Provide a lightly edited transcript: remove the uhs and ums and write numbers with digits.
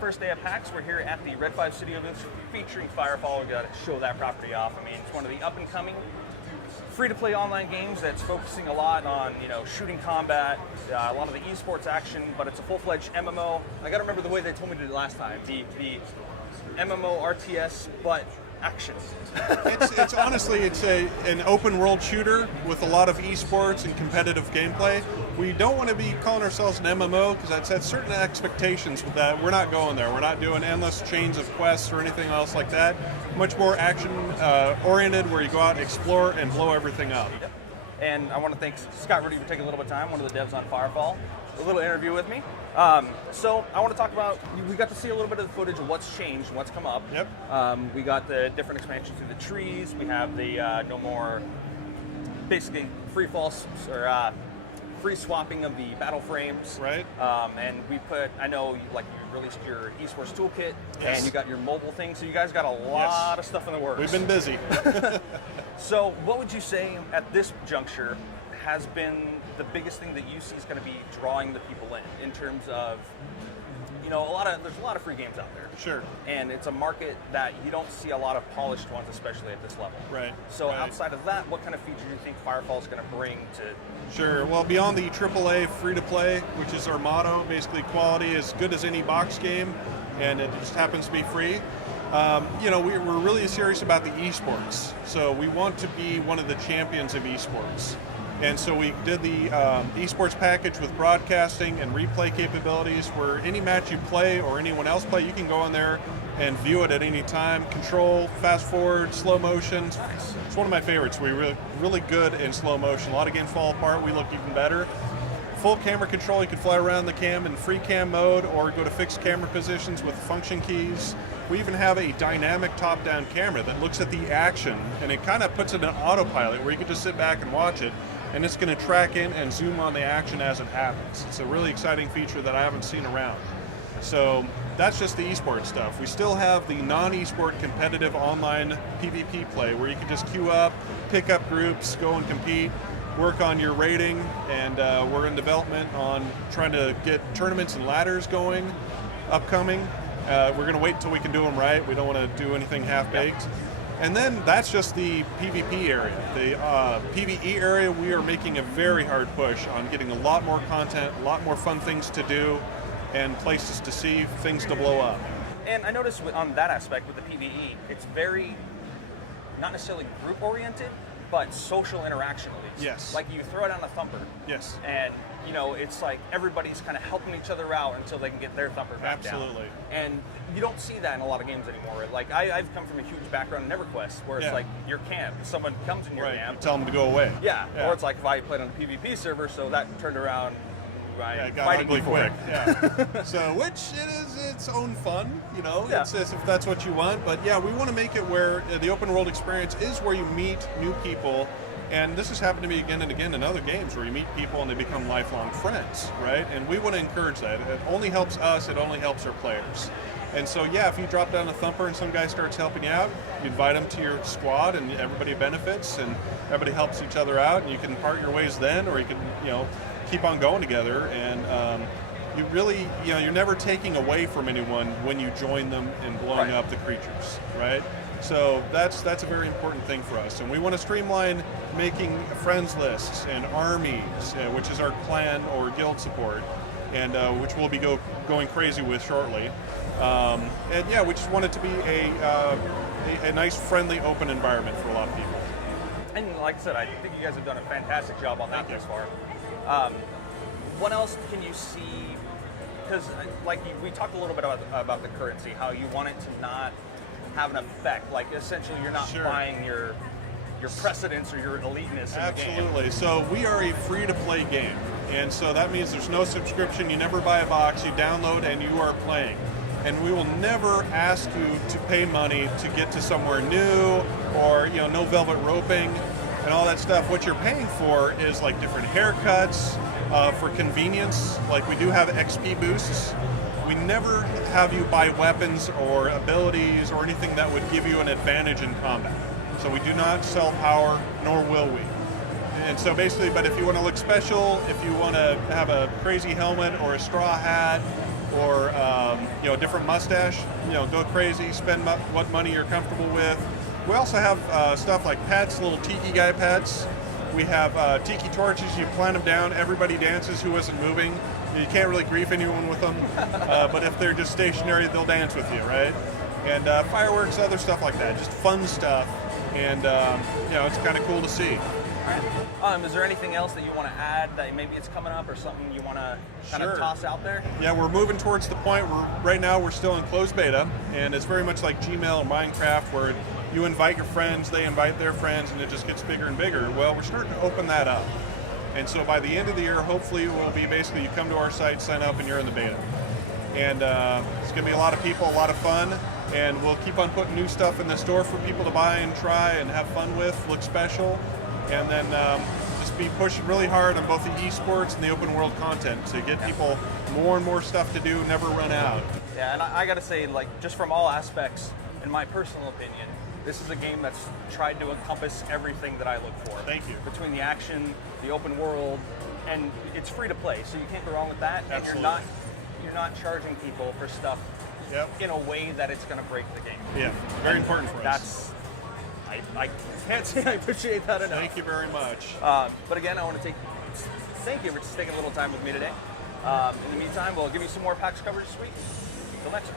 First day of PAX, we're here at the Red 5 Studios featuring Firefall. We've got to show that property off. I mean, it's one of the up-and-coming free-to-play online games that's focusing a lot on, shooting combat, a lot of the esports action, but it's a full-fledged MMO. I got to remember the way they told me to do it last time. The MMO RTS, but action. It's honestly, an open world shooter with a lot of esports and competitive gameplay. We don't want to be calling ourselves an MMO because that sets certain expectations with that. We're not going there. We're not doing endless chains of quests or anything else like that. Much more action oriented, where you go out, explore, and blow everything up. Yep. And I want to thank Scott Rudi for taking a little bit of time, one of the devs on Firefall, a little interview with me. So I want to talk about, we got to see a little bit of the footage of what's changed, what's come up. Yep. We got the different expansions through the trees. We have the no more, basically free falls or free swapping of the battle frames. Right. And we put, I know you released your esports toolkit, yes, and you got your mobile thing, so you guys got a lot of stuff in the works. We've been busy. So what would you say at this juncture has been the biggest thing that you see is going to be drawing the people in terms of, there's a lot of free games out there. Sure. And it's a market that you don't see a lot of polished ones, especially at this level. Right. So right. outside of that, what kind of feature do you think Firefall is going to bring to? Sure. Well, beyond the AAA free-to-play, which is our motto, basically quality as good as any box game, and it just happens to be free. We're really serious about the esports. So we want to be one of the champions of esports. And so we did the esports package with broadcasting and replay capabilities, where any match you play or anyone else play, you can go in there and view it at any time. Control, fast forward, slow motion. Nice. It's one of my favorites. We're really good in slow motion. A lot of games fall apart. We look even better. Full camera control. You can fly around the cam in free cam mode or go to fixed camera positions with function keys. We even have a dynamic top-down camera that looks at the action, and it kind of puts it in autopilot where you can just sit back and watch it, and it's going to track in and zoom on the action as it happens. It's a really exciting feature that I haven't seen around. So that's just the esports stuff. We still have the non-esport competitive online PvP play, where you can just queue up, pick up groups, go and compete, work on your rating, and we're in development on trying to get tournaments and ladders going, upcoming. We're going to wait until we can do them right. We don't want to do anything half-baked. Yep. And then that's just the PvP area. The PvE area, we are making a very hard push on getting a lot more content, a lot more fun things to do, and places to see, things to blow up. And I noticed on that aspect with the PvE, it's very, not necessarily group-oriented, but social interaction at least. Yes. Like you throw down a thumper. Yes. And it's like everybody's kind of helping each other out until they can get their thumper back down. Absolutely. And you don't see that in a lot of games anymore. Like I've come from a huge background in EverQuest, where it's like your camp, someone comes in your camp. You tell them to go away. Yeah. Or it's like if I played on a PvP server, so that turned around. It got ugly quick. Yeah. So, which it is its own fun, it's if that's what you want. But yeah, we want to make it where the open world experience is where you meet new people. And this has happened to me again and again in other games, where you meet people and they become lifelong friends, right? And we want to encourage that. It only helps us, it only helps our players. And so, yeah, if you drop down a thumper and some guy starts helping you out, you invite them to your squad and everybody benefits and everybody helps each other out, and you can part your ways then, or you can, keep on going together. And you really, you're never taking away from anyone when you join them in blowing up the creatures, right? So that's a very important thing for us, and we want to streamline making friends lists and armies, which is our clan or guild support, and which we'll be going crazy with shortly. And yeah, we just want it to be a nice, friendly, open environment for a lot of people. And like I said, I think you guys have done a fantastic job on that thus far. What else can you see? Because we talked a little bit about the currency, how you want it to not have an effect. Like essentially, you're not buying your precedence or your eliteness. Absolutely. So we are a free-to-play game, and so that means there's no subscription. You never buy a box. You download and you are playing. And we will never ask you to pay money to get to somewhere new, or no velvet roping and all that stuff. What you're paying for is like different haircuts for convenience. Like we do have XP boosts. We never have you buy weapons or abilities or anything that would give you an advantage in combat. So we do not sell power, nor will we. And so basically, but if you want to look special, if you want to have a crazy helmet or a straw hat, or different mustache, go crazy, spend what money you're comfortable with. We also have stuff like pets, little tiki guy pets. We have tiki torches. You plant them down, everybody dances who isn't moving. You can't really grief anyone with them, but if they're just stationary, they'll dance with you, right? And fireworks, other stuff like that, just fun stuff, and it's kind of cool to see. Is there anything else that you want to add that maybe it's coming up or something you want to kind of toss out there? Yeah, we're moving towards the point where right now we're still in closed beta, and it's very much like Gmail or Minecraft where you invite your friends, they invite their friends, and it just gets bigger and bigger. Well, we're starting to open that up. And so by the end of the year, hopefully it will be basically you come to our site, sign up, and you're in the beta. And it's going to be a lot of people, a lot of fun, and we'll keep on putting new stuff in the store for people to buy and try and have fun with, look special, and then just be pushing really hard on both the esports and the open world content to get people more and more stuff to do, never run out. Yeah, and I got to say, like, just from all aspects, in my personal opinion, this is a game that's tried to encompass everything that I look for. Thank you. Between the action, the open world, and it's free to play, so you can't go wrong with that. Absolutely. And you're not charging people for stuff in a way that it's going to break the game. Yeah, very important for us. I can't say I appreciate that enough. Thank you very much. But again, I want to thank you for just taking a little time with me today. In the meantime, we'll give you some more PAX coverage this week. Until next time.